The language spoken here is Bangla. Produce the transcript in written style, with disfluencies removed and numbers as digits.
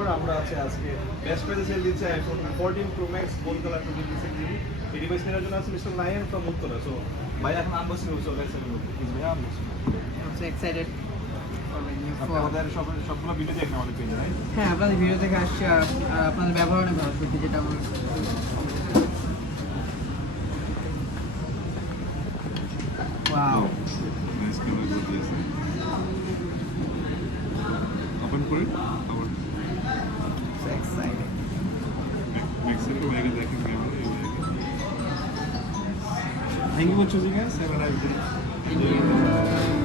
সাবস্ক্রাইবার আমরা আছে আজকে বেস্ট প্রাইসে সেল দিচ্ছে iPhone 14 pro max gold colour 26 GB এই ডিভাইস কেনার জন্য আছে mister nine from Uttara. So ভাই এখন আনবক্সিং হচ্ছে ওদের সেল প্লিজ ভাই unboxing. I'm so excited for my new phone. আমাদের সবগুলো ভিডিও দেখেন আমাদের পেজে রাইট? হ্যাঁ, আপনাদের ভিডিও থেকে আসছে আর আপনাদের ব্যবহার অনেক ভালো সত্যি, যেটা আমার ওয়াও। নাইস কালার দিয়েছে। ওপেন করে আবার So excited. ম্যাক্সের বাইরে দেখেন ক্যামেরা এই বাইরে। Thank you for choosing us. Have a nice day. Thank you.